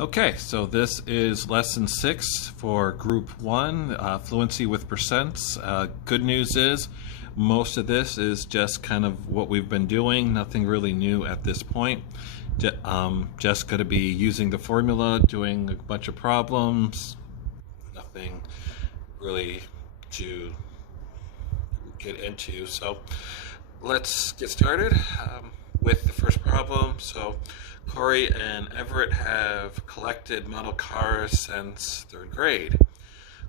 Okay, so this is lesson 6 for group 1, fluency with percents. Good news is most of this is just kind of what we've been doing, nothing really new at this point. Just going to be using the formula, doing a bunch of problems, nothing really to get into. So let's get started with the first problem. So Corey and Everett have collected model cars since 3rd grade.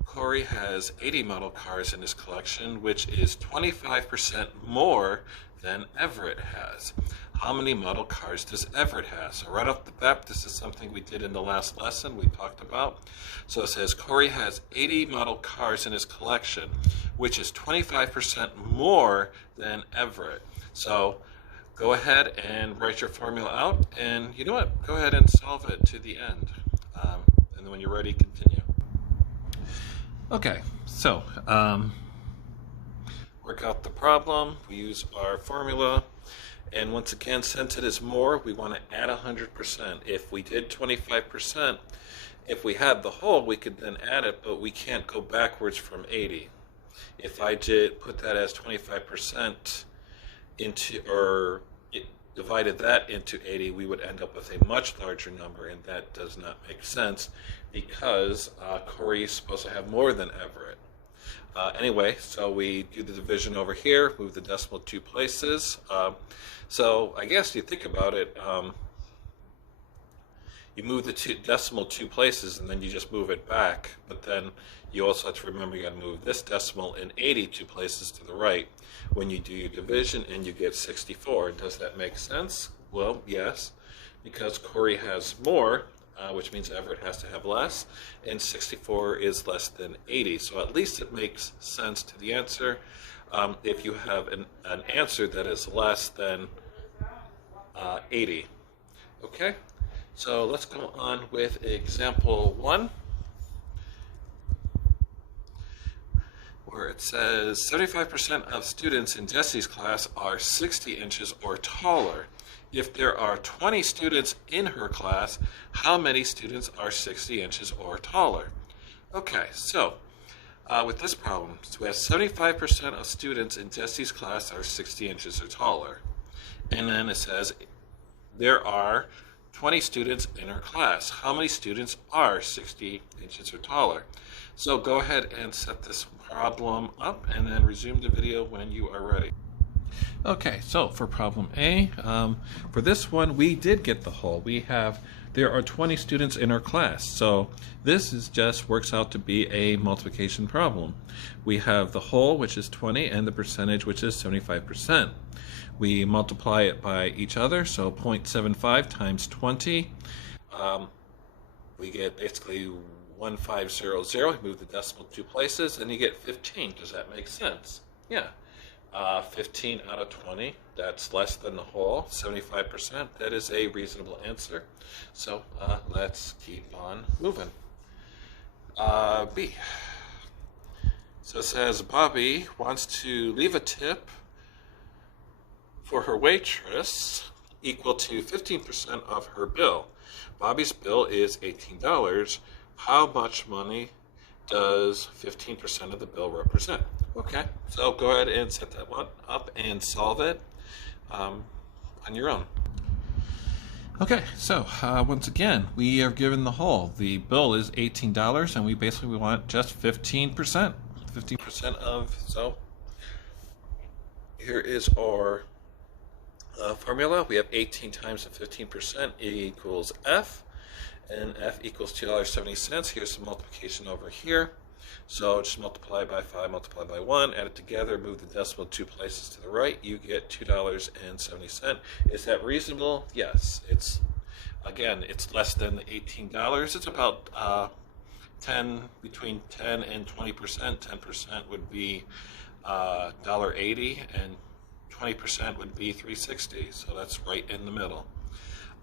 Corey has 80 model cars in his collection, which is 25% more than Everett has. How many model cars does Everett have? So right off the bat, this is something we did in the last lesson we talked about. So it says Corey has 80 model cars in his collection, which is 25% more than Everett. So go ahead and write your formula out, and you know what? Go ahead and solve it to the end. And then when you're ready, continue. Okay, so work out the problem. We use our formula. And once again, since it is more, we want to add 100%. If we did 25%, if we had the whole, we could then add it, but we can't go backwards from 80. If I did put that as 25% into, or divided that into 80, we would end up with a much larger number, and that does not make sense because Corey is supposed to have more than Everett. Anyway, so we do the division over here, move the decimal 2 places. So I guess you think about it, you move the decimal 2 places and then you just move it back, but then you also have to remember you got to move this decimal in 82 places to the right when you do your division, and you get 64. Does that make sense? Well, yes, because Corey has more, which means Everett has to have less, and 64 is less than 80. So at least it makes sense to the answer. If you have an answer that is less than 80. Okay, so let's go on with example 1, where it says 75% of students in Jesse's class are 60 inches or taller. If there are 20 students in her class, how many students are 60 inches or taller? Okay, so with this problem, so we have 75% of students in Jesse's class are 60 inches or taller. And then it says there are 20 students in her class. How many students are 60 inches or taller? So go ahead and set this problem up and then resume the video when you are ready. Okay, so for problem A, for this one we did get the whole. There are 20 students in our class, so this is just works out to be a multiplication problem. We have the whole, which is 20, and the percentage, which is 75%. We multiply it by each other, so 0.75 times 20. We get basically 1500. We move the decimal 2 places, and you get 15. Does that make sense? Yeah. 15 out of 20, that's less than the whole, 75%. That is a reasonable answer. So let's keep on moving. B. So it says Bobby wants to leave a tip for her waitress equal to 15% of her bill. Bobby's bill is $18. How much money does 15% of the bill represent? Okay, so go ahead and set that one up and solve it on your own. Okay, so once again, we are given the whole. The bill is $18, and we basically want just 15%. 15% of, so here is our formula. We have 18 times the 15% equals F, and F equals $2.70. Here's some multiplication over here. So just multiply by 5, multiply by 1, add it together, move the decimal 2 places to the right, you get $2.70. Is that reasonable? Yes. It's less than the $18. It's about between 10 and 20%. 10% would be $1.80, and 20% would be $3.60. So that's right in the middle.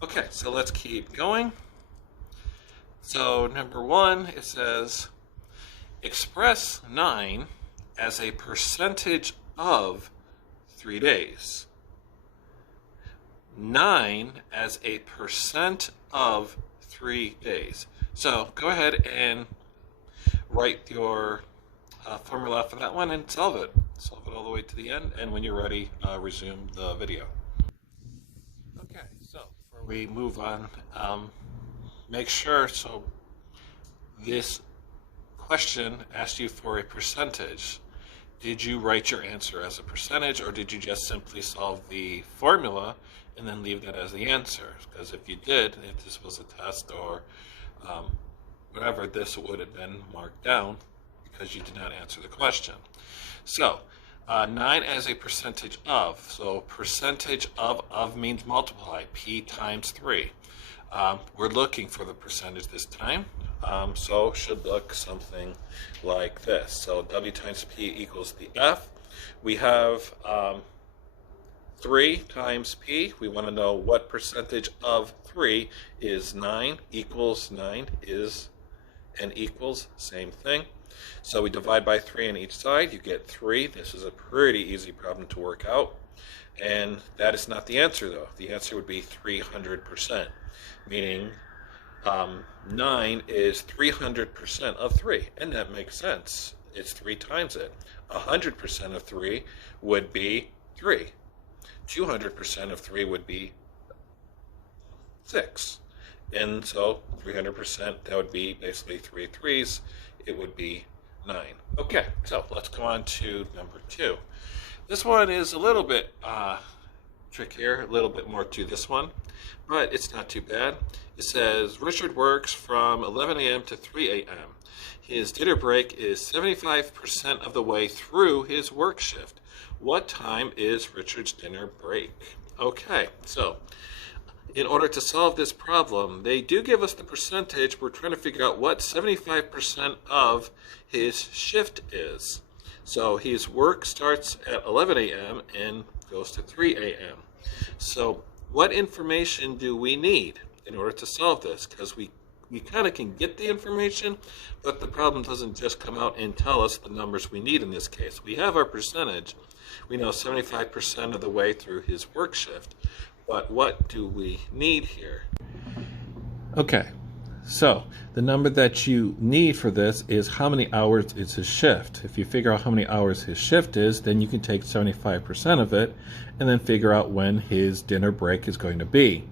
Okay, so let's keep going. So number 1, it says express 9 as a percentage of 3 days. 9 as a percent of 3 days. So go ahead and write your formula for that one and solve it. Solve it all the way to the end, and when you're ready, resume the video. Okay, so before we move on, make sure, so this question asked you for a percentage. Did you write your answer as a percentage, or did you just simply solve the formula and then leave that as the answer? Because if you did, if this was a test or whatever, this would have been marked down because you did not answer the question. So 9 as a percentage of. So percentage of means multiply, P times 3. We're looking for the percentage this time. So should look something like this. So W times P equals the F. We have 3 times P. We want to know what percentage of 3 is 9. Equals 9 is and equals, same thing. So we divide by 3 on each side. You get 3. This is a pretty easy problem to work out. And that is not the answer, though. The answer would be 300%, meaning 9 is 300% of 3, and that makes sense. It's 3 times it. 100% of 3 would be 3. 200% of 3 would be 6. And so 300%, that would be basically 3 3s. It would be 9. Okay, so let's go on to number 2. This one is a little bit trickier, a little bit more to this one, but it's not too bad. It says Richard works from 11 a.m. to 3 a.m. His dinner break is 75% of the way through his work shift. What time is Richard's dinner break? Okay, so in order to solve this problem, they do give us the percentage. We're trying to figure out what 75% of his shift is. So his work starts at 11 a.m. and goes to 3 a.m. So what information do we need in order to solve this? Because we kind of can get the information, but the problem doesn't just come out and tell us the numbers we need in this case. We have our percentage. We know 75% of the way through his work shift. But what do we need here? Okay, so the number that you need for this is how many hours is his shift. If you figure out how many hours his shift is, then you can take 75% of it and then figure out when his dinner break is going to be.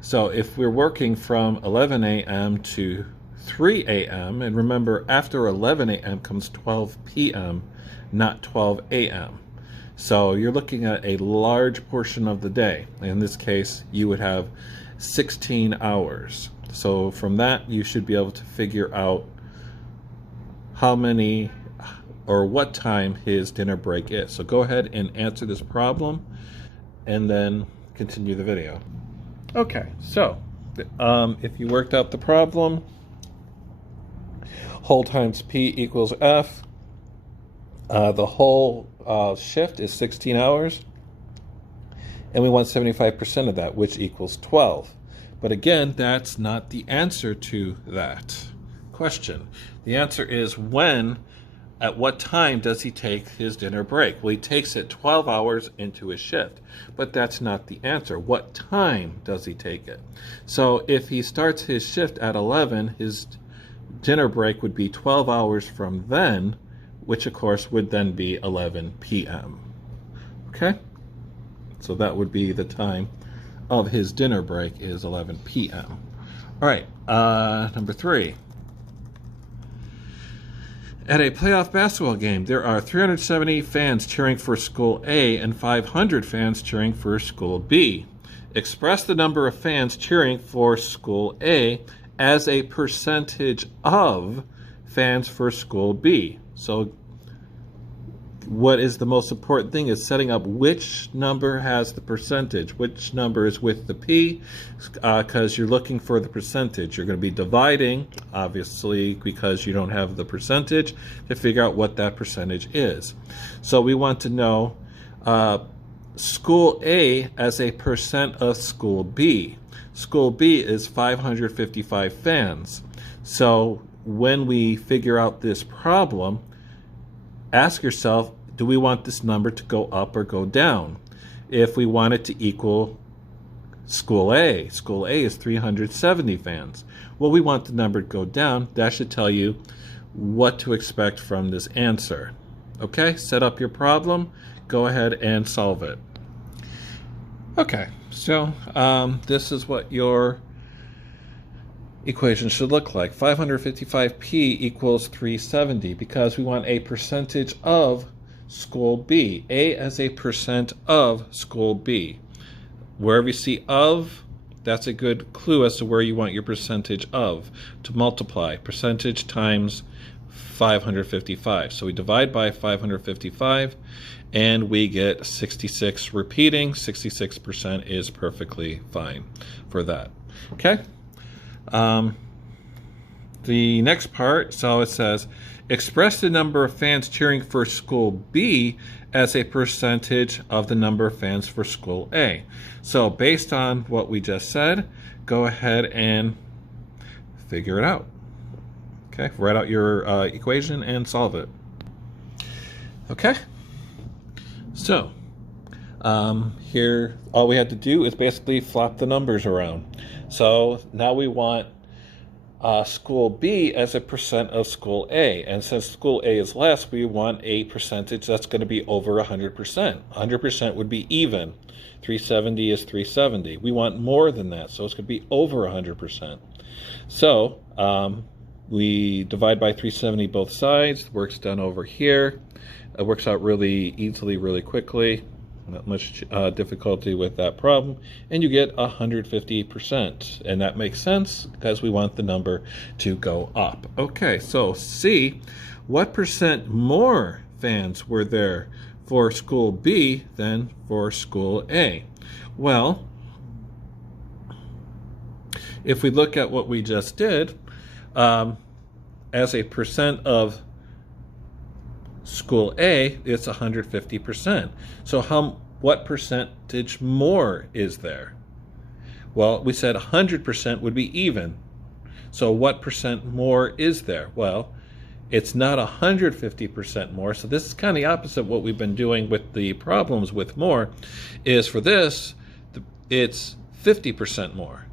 So if we're working from 11 a.m. to 3 a.m., and remember after 11 a.m. comes 12 p.m., not 12 a.m. So you're looking at a large portion of the day. In this case, you would have 16 hours. So from that, you should be able to figure out how many or what time his dinner break is. So go ahead and answer this problem and then continue the video. Okay, so if you worked out the problem, whole times P equals F. The whole shift is 16 hours, and we want 75% of that, which equals 12. But again, that's not the answer to that question. The answer is at what time does he take his dinner break? Well, he takes it 12 hours into his shift, but that's not the answer. What time does he take it? So if he starts his shift at 11, his dinner break would be 12 hours from then, which of course would then be 11 p.m. Okay? So that would be the time of his dinner break is 11 p.m. All right, number 3. At a playoff basketball game, there are 370 fans cheering for School A and 500 fans cheering for School B. Express the number of fans cheering for School A as a percentage of fans for School B. So what is the most important thing is setting up which number has the percentage, which number is with the P, because you're looking for the percentage. You're going to be dividing, obviously, because you don't have the percentage, to figure out what that percentage is. So we want to know School A as a percent of School B. School B is 555 fans. So when we figure out this problem, ask yourself, do we want this number to go up or go down? If we want it to equal School A. School A is 370 fans. Well, we want the number to go down. That should tell you what to expect from this answer. Okay, set up your problem. Go ahead and solve it. Okay, so this is what your equation should look like. 555p equals 370 because we want a percentage of school B. A as a percent of school B. Wherever you see of, that's a good clue as to where you want your percentage of to multiply. Percentage times 555. So we divide by 555 and we get 66 repeating. 66% is perfectly fine for that. Okay? The next part, so it says, express the number of fans cheering for school B as a percentage of the number of fans for school A. So based on what we just said, go ahead and figure it out. Okay, write out your equation and solve it. Okay, so here all we had to do is basically flop the numbers around. So now we want school B as a percent of school A. And since school A is less, we want a percentage that's going to be over 100%. 100% would be even. 370 is 370. We want more than that, so it's going to be over 100%. So we divide by 370 both sides. The work's done over here. It works out really easily, really quickly. Not much difficulty with that problem, and you get 150%, and that makes sense because we want the number to go up. Okay, so C, what percent more fans were there for school B than for school A? Well, if we look at what we just did, as a percent of school A, it's 150%. So what percentage more is there? Well, we said 100% would be even. So what percent more is there? Well, it's not 150% more. So this is kind of the opposite of what we've been doing with the problems with more. Is for this, it's 50% more.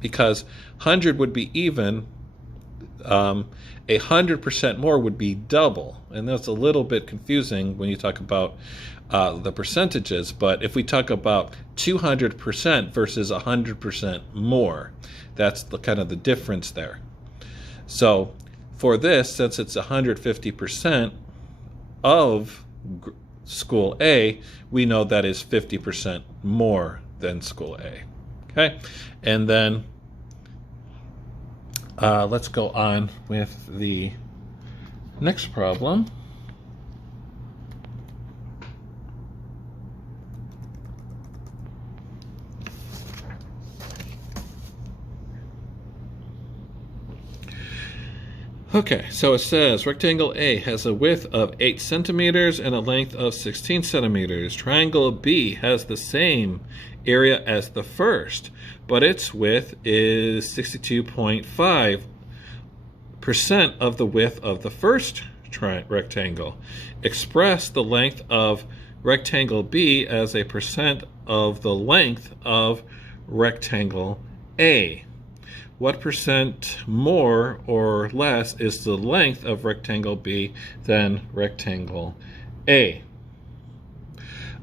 Because 100 would be even. 100% more would be double, and that's a little bit confusing when you talk about the percentages. But if we talk about 200% versus 100% more, that's the kind of the difference there. So for this, since it's 150% of school A, we know that is 50% more than school A. Okay, and then let's go on with the next problem. Okay, so it says rectangle A has a width of 8 centimeters and a length of 16 centimeters. Triangle B has the same area as the first, but its width is 62.5% of the width of the first rectangle. Express the length of rectangle B as a percent of the length of rectangle A. What percent more or less is the length of rectangle B than rectangle A?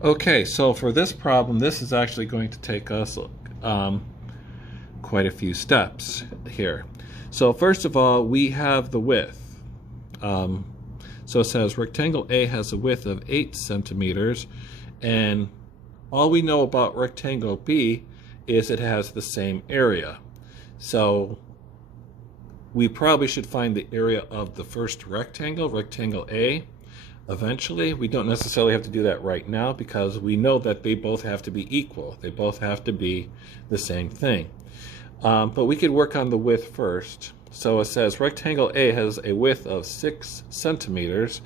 Okay, so for this problem, this is actually going to take us quite a few steps here. So first of all, we have the width. So it says rectangle A has a width of 8 centimeters, and all we know about rectangle B is it has the same area. So we probably should find the area of the first rectangle, rectangle A, eventually. We don't necessarily have to do that right now because we know that they both have to be equal. They both have to be the same thing. But we could work on the width first. So it says rectangle A has a width of 6 centimeters,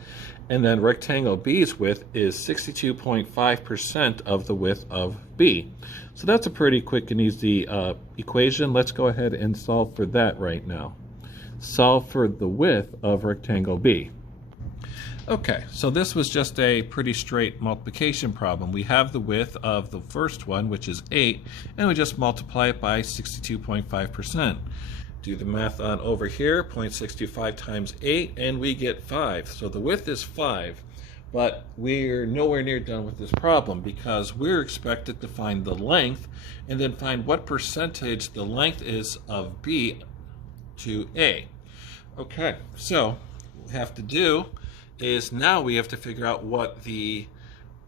and then rectangle B's width is 62.5% of the width of B. So that's a pretty quick and easy equation. Let's go ahead and solve for that right now. Solve for the width of rectangle B. Okay, so this was just a pretty straight multiplication problem. We have the width of the first one, which is 8, and we just multiply it by 62.5%. Do the math on over here, 0.65 times 8, and we get 5. So the width is 5, but we're nowhere near done with this problem because we're expected to find the length and then find what percentage the length is of B to A. Okay, so what we have to do is now we have to figure out what the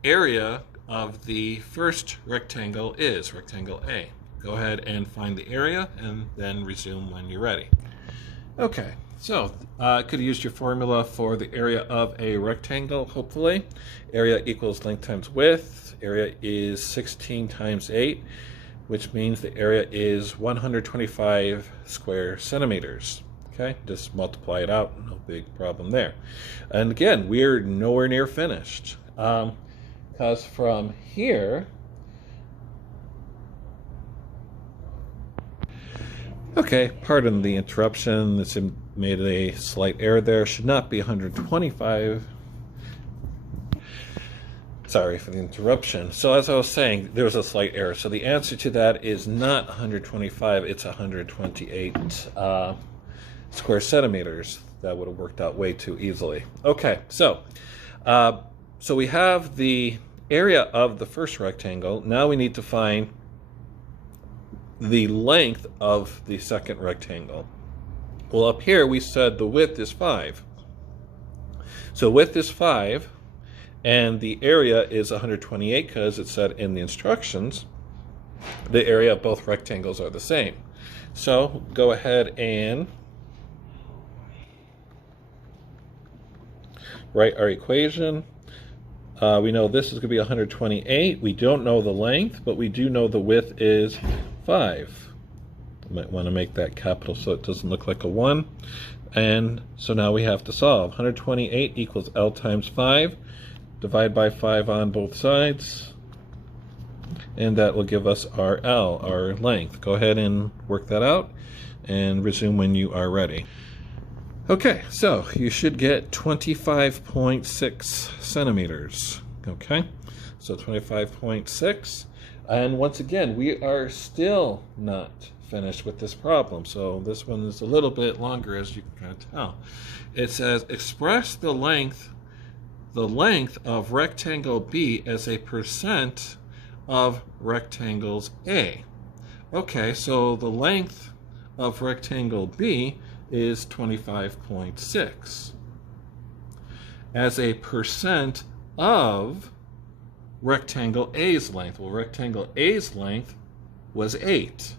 area of the first rectangle is, rectangle A. Go ahead and find the area and then resume when you're ready. Okay, so could have used your formula for the area of a rectangle, hopefully. Area equals length times width. Area is 16 times 8, which means the area is 125 square centimeters. Okay, just multiply it out, no big problem there. And again, we're nowhere near finished. Because from here, okay, pardon the interruption, it's made a slight error there, should not be 125. Sorry for the interruption. So as I was saying, there was a slight error. So the answer to that is not 125, it's 128 square centimeters. That would have worked out way too easily. Okay, so we have the area of the first rectangle. Now we need to find the length of the second rectangle. Well, up here we said the width is 5. So width is 5, and the area is 128 because it said in the instructions the area of both rectangles are the same. So go ahead and write our equation. We know this is going to be 128. We don't know the length, but we do know the width is 5. You might want to make that capital so it doesn't look like a 1. And so now we have to solve. 128 equals L times 5. Divide by 5 on both sides. And that will give us our L, our length. Go ahead and work that out and resume when you are ready. Okay, so you should get 25.6 centimeters. Okay, so 25.6. And once again, we are still not finished with this problem. So this one is a little bit longer, as you can kind of tell. It says, express the length of rectangle B as a percent of rectangles A. Okay, so the length of rectangle B is 25.6 as a percent of rectangle A's length. Well, rectangle A's length was 8.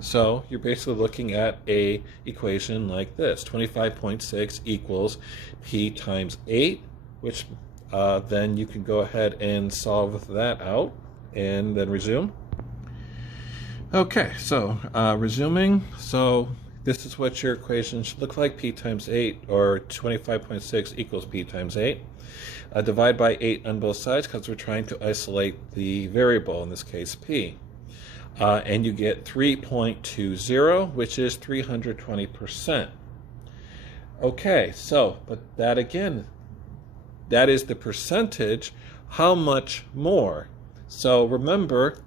So you're basically looking at a equation like this. 25.6 equals P times 8, which then you can go ahead and solve that out and then resume. Okay, so resuming. So this is what your equation should look like. P times 8, or 25.6 equals P times 8. Divide by 8 on both sides because we're trying to isolate the variable, in this case P. And you get 3.20, which is 320%. Okay, so, but that again, that is the percentage. How much more? So remember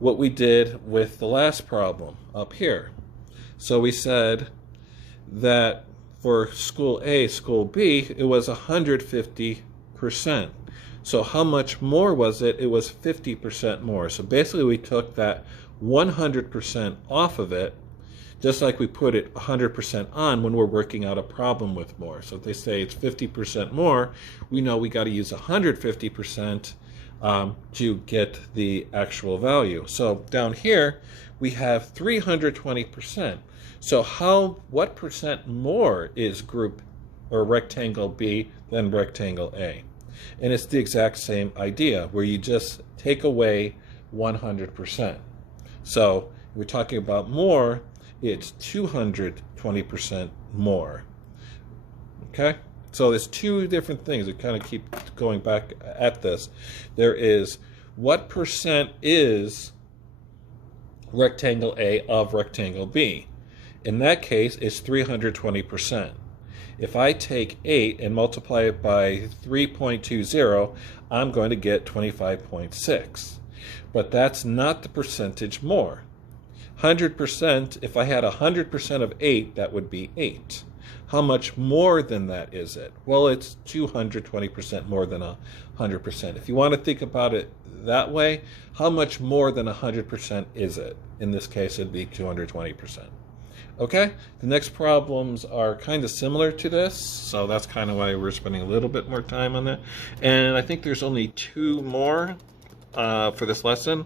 what we did with the last problem up here. So we said that for school A, school B, it was 150%. So how much more was it? It was 50% more. So basically we took that 100% off of it, just like we put it 100% on when we're working out a problem with more. So if they say it's 50% more, we know we got to use 150% to get the actual value. So down here we have 320%. So what percent more is group or rectangle B than rectangle A? And it's the exact same idea where you just take away 100%. So we're talking about more, it's 220% more. Okay? So there's two different things. We kind of keep going back at this. There is what percent is rectangle A of rectangle B. In that case, it's 320%. If I take 8 and multiply it by 3.20, I'm going to get 25.6. But that's not the percentage more. 100%, if I had 100% of 8, that would be 8. How much more than that is it? Well, it's 220% more than 100%. If you want to think about it that way, how much more than 100% is it? In this case, it'd be 220%. Okay, the next problems are kind of similar to this, so that's kind of why we're spending a little bit more time on that. And I think there's only 2 more for this lesson.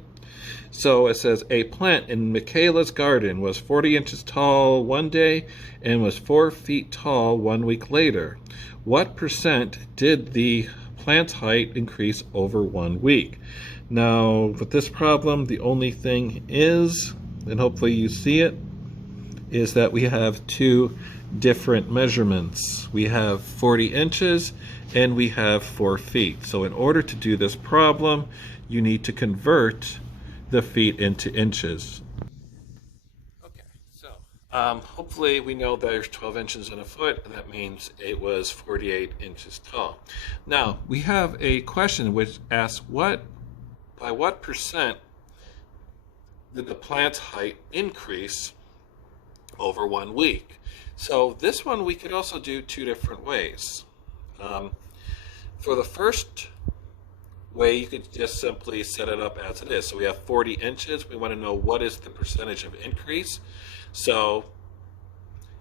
So it says, a plant in Michaela's garden was 40 inches tall one day and was 4 feet tall 1 week later. What percent did the plant's height increase over 1 week? Now, with this problem, the only thing is, and hopefully you see it, is that we have 2 different measurements. We have 40 inches and we have 4 feet. So in order to do this problem, you need to convert the feet into inches. Okay, so hopefully we know there's 12 inches in a foot. That means it was 48 inches tall. Now, we have a question which asks, by what percent did the plant's height increase over 1 week? So this one we could also do 2 different ways. For the first way, you could just simply set it up as it is. So we have 40 inches. We want to know what is the percentage of increase. So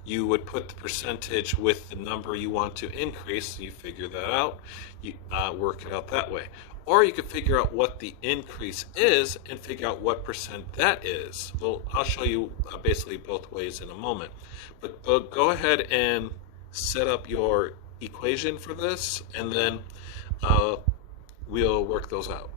you would put the percentage with the number you want to increase. You figure that out. You work it out that way. Or you could figure out what the increase is and figure out what percent that is. Well, I'll show you basically both ways in a moment. But go ahead and set up your equation for this, and then we'll work those out.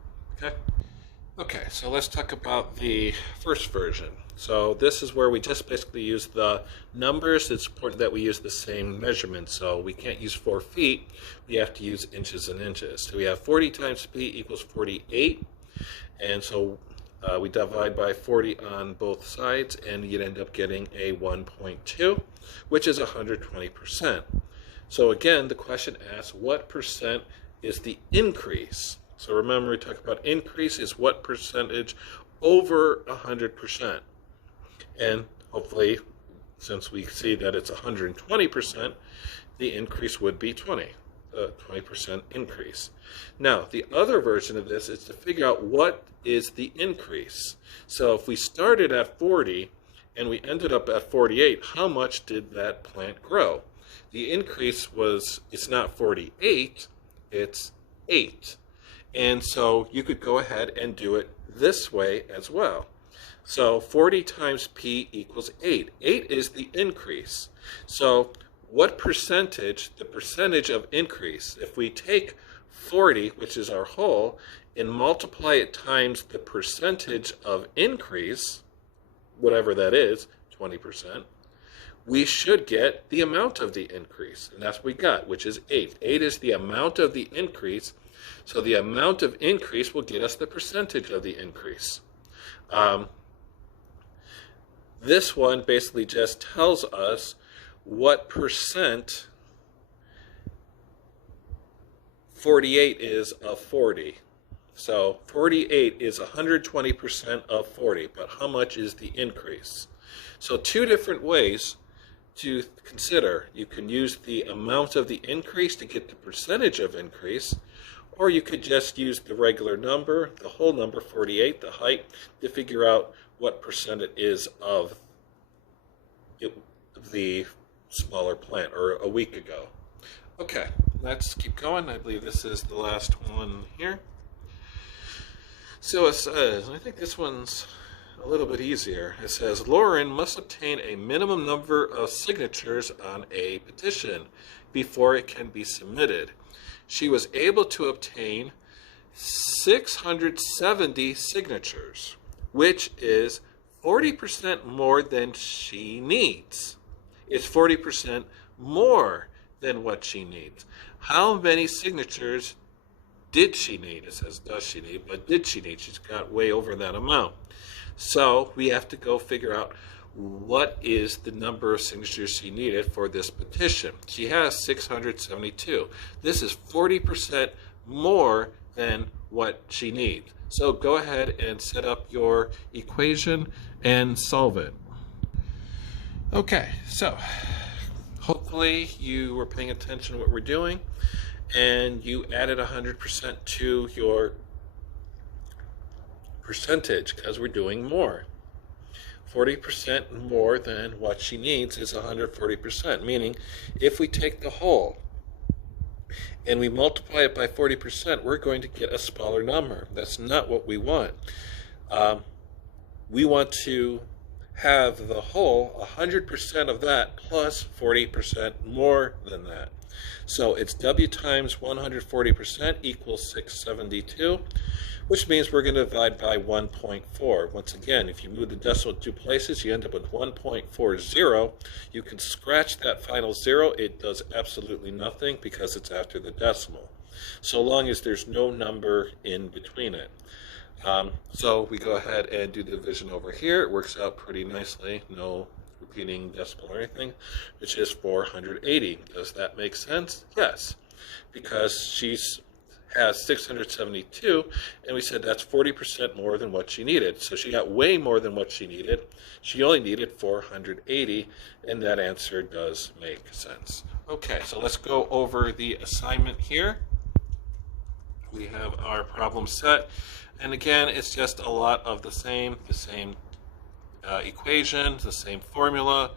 Okay, so let's talk about the first version. So this is where we just basically use the numbers. It's important that we use the same measurement. So we can't use 4 feet. We have to use inches and inches. So we have 40 times p equals 48. And so we divide by 40 on both sides, and you'd end up getting a 1.2, which is 120%. So again, the question asks, what percent is the increase? So remember, we talked about increase is what percentage over 100%. And hopefully, since we see that it's 120%, the increase would be 20%. Increase. Now, the other version of this is to figure out what is the increase. So if we started at 40 and we ended up at 48, how much did that plant grow? The increase was, it's not 48, it's 8. And so you could go ahead and do it this way as well. So 40 times p equals 8. 8 is the increase. So what percentage, the percentage of increase, if we take 40, which is our whole, and multiply it times the percentage of increase, whatever that is, 20%, we should get the amount of the increase. And that's what we got, which is 8. 8 is the amount of the increase. So the amount of increase will get us the percentage of the increase. This one basically just tells us what percent 48 is of 40. So 48 is 120% of 40, but how much is the increase? So 2 different ways to consider. You can use the amount of the increase to get the percentage of increase, or you could just use the regular number, the whole number, 48, the height, to figure out what percent it is of the smaller plant, or a week ago. Okay, let's keep going. I believe this is the last one here. So it says, I think this one's a little bit easier. It says, Lauren must obtain a minimum number of signatures on a petition before it can be submitted. She was able to obtain 670 signatures, which is 40% more than she needs. It's 40% more than what she needs. How many signatures did she need? It says does she need, but did she need? She's got way over that amount. So we have to go figure out what is the number of signatures she needed for this petition. She has 672. This is 40% more than what she needs. So go ahead and set up your equation and solve it. Okay, so hopefully you were paying attention to what we're doing and you added 100% to your percentage because we're doing more. 40% more than what she needs is 140%, meaning if we take the whole and we multiply it by 40%, we're going to get a smaller number. That's not what we want. We want to have the whole 100% of that plus 40% more than that. So it's W times 140% equals 672, which means we're going to divide by 1.4. Once again, if you move the decimal 2 places, you end up with 1.40. You can scratch that final 0. It does absolutely nothing because it's after the decimal, so long as there's no number in between it. So we go ahead and do the division over here. It works out pretty nicely. No repeating decimal or anything, which is 480. Does that make sense? Yes, because she has 672, and we said that's 40% more than what she needed. So she got way more than what she needed. She only needed 480, and that answer does make sense. Okay, so let's go over the assignment here. We have our problem set, and again, it's just a lot of the same equation, the same formula,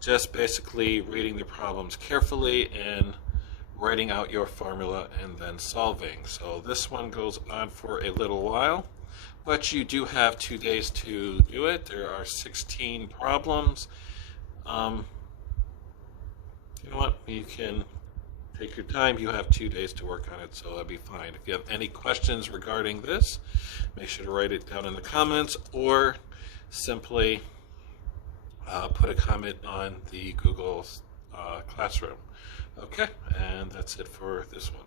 just basically reading the problems carefully and writing out your formula and then solving. So this one goes on for a little while, but you do have 2 days to do it. There are 16 problems. You know what? You can take your time. You have 2 days to work on it, so that'll be fine. If you have any questions regarding this, make sure to write it down in the comments or simply put a comment on the Google Classroom. Okay, and that's it for this one.